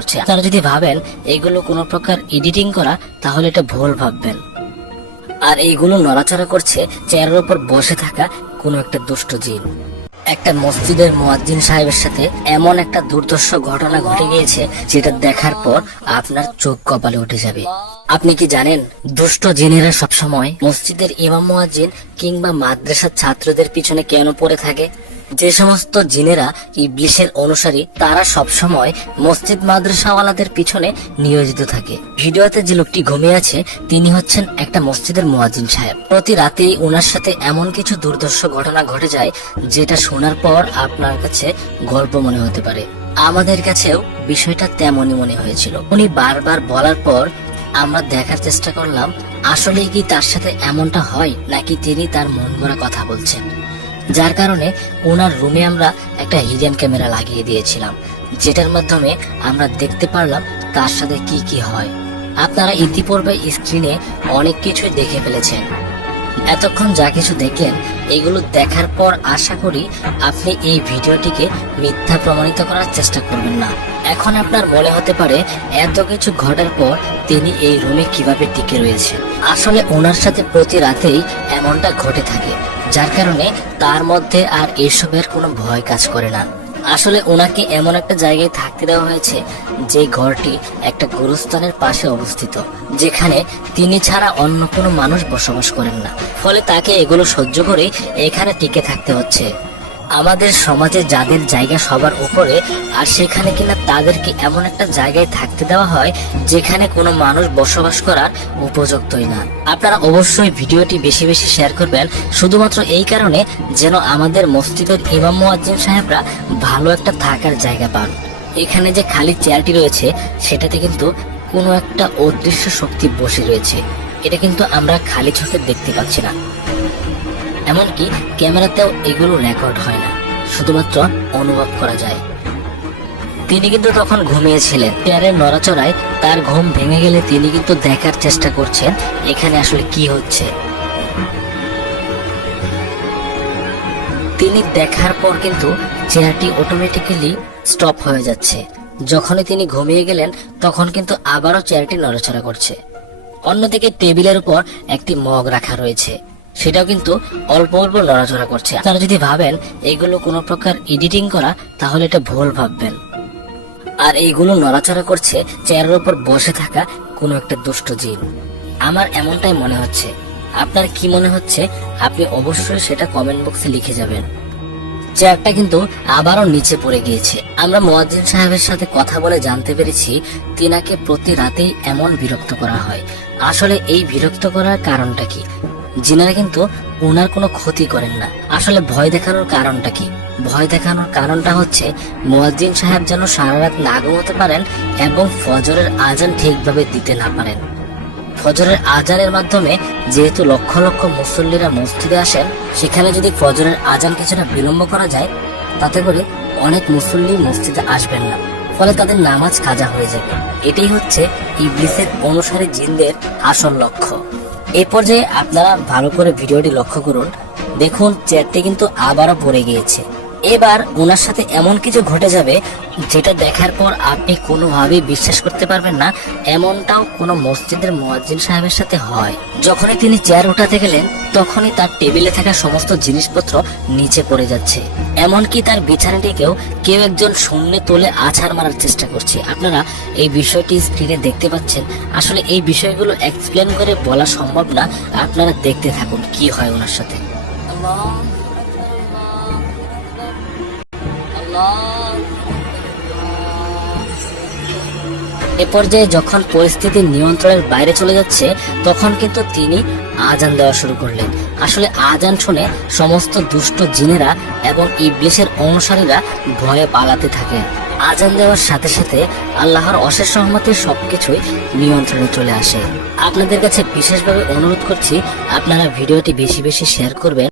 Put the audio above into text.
করছে। আপনারা যদি ভাবেন এগুলো কোনো প্রকার এডিটিং করা, তাহলে এটা ভুল ভাববেন। আর এইগুলো নড়াচড়া করছে চেয়ারের উপর বসে থাকা কোনো একটা দুষ্ট জিন। একটা মসজিদের মুয়াজ্জিন সাহেবের সাথে এমন একটা দুর্দর্শ ঘটনা ঘটে গিয়েছে, যেটা দেখার পর আপনার চোখ কপালে উঠে যাবে। আপনি কি জানেন, দুষ্ট জিনেরা সবসময় মসজিদের ইমাম মুয়াজ্জিন কিংবা মাদ্রাসার ছাত্রদের পিছনে কেন পড়ে থাকে? যে সমস্ত জিনেরা ইবলিসের অনুসারী, তারা সবসময় মসজিদ মাদ্রাসাওয়ালাদের পিছনে নিয়োজিত থাকে। ভিডিওতে যে লোকটি ঘুমিয়ে আছে, তিনি হচ্ছেন একটা মসজিদের মুয়াজ্জিন সাহেব। প্রতি রাতেই ওনার সাথে এমন কিছু দুর্দর্শ ঘটনা ঘটে যায়, যেটা শোনার পর আপনার কাছে গল্প মনে হতে পারে। আমাদের কাছেও বিষয়টা তেমনই মনে হয়েছিল। উনি বারবার বলার পর আমরা দেখার চেষ্টা করলাম আসলে কি তার সাথে এমনটা হয়, নাকি তিনি তার মন গড়া কথা বলছেন। যার কারণে ওনার রুমে আমরা একটা হিডেন ক্যামেরা লাগিয়ে দিয়েছিলাম, যেটার মাধ্যমে আমরা দেখতে পারলাম তার সাথে কি কি হয়। আপনারা ইতিপূর্বে স্ক্রিনে অনেক কিছুই দেখে ফেলেছেন। এতক্ষণ যা কিছু দেখেন, এগুলো দেখার পর আশা করি আপনি এই ভিডিওটিকে মিথ্যা প্রমাণিত করার চেষ্টা করবেন না। এখন আপনার মনে হতে পারে এত কিছু ঘটার পর তিনি এই রুমে কিভাবে টিকে রয়েছেন। আসলে ওনার সাথে প্রতি রাতেই এমনটা ঘটে থাকে, যার কারণে তার মধ্যে আর এসবের কোনো ভয় কাজ করে না। আসলে ওনাকে এমন একটা জায়গায় থাকতে দেওয়া হয়েছে, যে ঘরটি একটা গোরস্থানের পাশে অবস্থিত, যেখানে তিনি ছাড়া অন্য কোনো মানুষ বসবাস করেন না। ফলে তাকে এগুলো সহ্য করে এখানে টিকে থাকতে হচ্ছে। আমাদের সমাজে যাদের জায়গা সবার উপরে, আর সেখানে কিনা তাদেরকে এমন একটা জায়গায় থাকতে দেওয়া হয় যেখানে কোনো মানুষ বসবাস করার উপযুক্তই না। আপনারা অবশ্যই ভিডিওটি বেশি বেশি শেয়ার করবেন, শুধুমাত্র এই কারণে যেন আমাদের মসজিদের ইমাম মুয়াজ্জিন সাহেবরা ভালো একটা থাকার জায়গা পান। এখানে যে খালি চেয়ারটি রয়েছে, সেটাতে কিন্তু কোনো একটা অদৃশ্য শক্তি বসে রয়েছে। এটা কিন্তু আমরা খালি চোখে দেখতে পাচ্ছি না, এমনকি ক্যামেরাতেও এগুলো রেকর্ড হয় না, শুধুমাত্র অনুভব করা যায়। তিনি কিন্তু তখন ঘুমিয়েছিলেন। চেয়ারের নড়াচড়ায় তার ঘুম ভেঙে গেলে তিনি কিন্তু দেখার চেষ্টা করছেন এখানে আসলে কি হচ্ছে। তিনি দেখার পর কিন্তু চেয়ারটি অটোমেটিক্যালি স্টপ হয়ে যাচ্ছে। যখনই তিনি ঘুমিয়ে গেলেন, তখন কিন্তু আবারও চেয়ারটি নড়াচড়া করছে। অন্যদিকে টেবিলের উপর একটি মগ রাখা রয়েছে, সেটাও কিন্তু অল্প অল্প নড়াচড়া করছে। আপনারা যদি ভাবেন এগুলো কোনো প্রকার এডিটিং করা, তাহলে এটা ভুল ভাববেন। আর এইগুলো নড়াচড়া করছে চেয়ারের উপর বসে থাকা কোনো একটা দুষ্ট জিন। আমার এমনটাই মনে হচ্ছে। আপনার কি মনে হচ্ছে আপনি অবশ্যই সেটা কমেন্ট বক্সে লিখে যাবেন। চেয়ারটা কিন্তু আবারও নিচে পড়ে গিয়েছে। আমরা মুয়াজ্জিন সাহেবের সাথে কথা বলে জানতে পেরেছি তিনাকে প্রতি রাতেই এমন বিরক্ত করা হয়। আসলে এই বিরক্ত করার কারণটা কি? জিনারা কিন্তু ওনার কোনো ক্ষতি করেন না। আসলে ভয় দেখানোর কারণটা কি? ভয় দেখানোর কারণটা হচ্ছে মুয়াজ্জিন সাহেব যেন সারা রাত না ঘুমোতে পারেন এবং ফজরের আজান ঠিকভাবে দিতে না পারেন। ফজরের আজানের মাধ্যমে যেহেতু লক্ষ লক্ষ মুসল্লিরা মসজিদে আসেন, সেখানে যদি ফজরের আজান কিছুটা বিলম্ব করা যায়, তাতে করে অনেক মুসল্লি মসজিদে আসবেন না, ফলে তাদের নামাজ কাজা হয়ে যাবে। এটাই হচ্ছে ইবলিসের অনুসারী জিনদের আসল লক্ষ্য। এই পর্যায়ে আপনারা ভালো করে ভিডিওটি লক্ষ্য করুন। দেখুন চেয়ারটি কিন্তু আবারও পড়ে গিয়েছে। এবার ওনার সাথে এমন কিছু ঘটে যাবে, যেটা দেখার পর আপনি কোনোভাবেই বিশ্বাস করতে পারবেন না এমনটাও কোনো মসজিদের মুয়াজ্জিন সাহেবের সাথে হয়। যখনই তিনি চেয়ার উঠাতে গেলেন, তখনই তার টেবিলে থাকা সমস্ত জিনিসপত্র নিচে পড়ে যাচ্ছে। এমনকি তার বিছানাটিকেও কেউ একজন শূন্যে তুলে আছাড় মারার চেষ্টা করছে। আপনারা এই বিষয়টি স্ক্রিনে দেখতে পাচ্ছেন। আসলে এই বিষয়গুলো এক্সপ্লেন করে বলা সম্ভব না। আপনারা দেখতে থাকুন কি হয় ওনার সাথে। এ পর্যায়ে যখন পরিস্থিতি নিয়ন্ত্রণের বাইরে চলে যাচ্ছে, তখন কিন্তু তিনি আজান দেওয়া শুরু করলেন। আসলে আজান শুনে সমস্ত দুষ্ট জিনেরা এবং ইবলিসের অনুসারীরা ভয়ে পালাতে থাকে। আজান দেওয়ার সাথে সাথে আল্লাহর অশেষ রহমতে সবকিছুই নিয়ন্ত্রণে চলে আসে। আপনাদের কাছে বিশেষভাবে অনুরোধ করছি, আপনারা ভিডিওটি বেশি বেশি শেয়ার করবেন।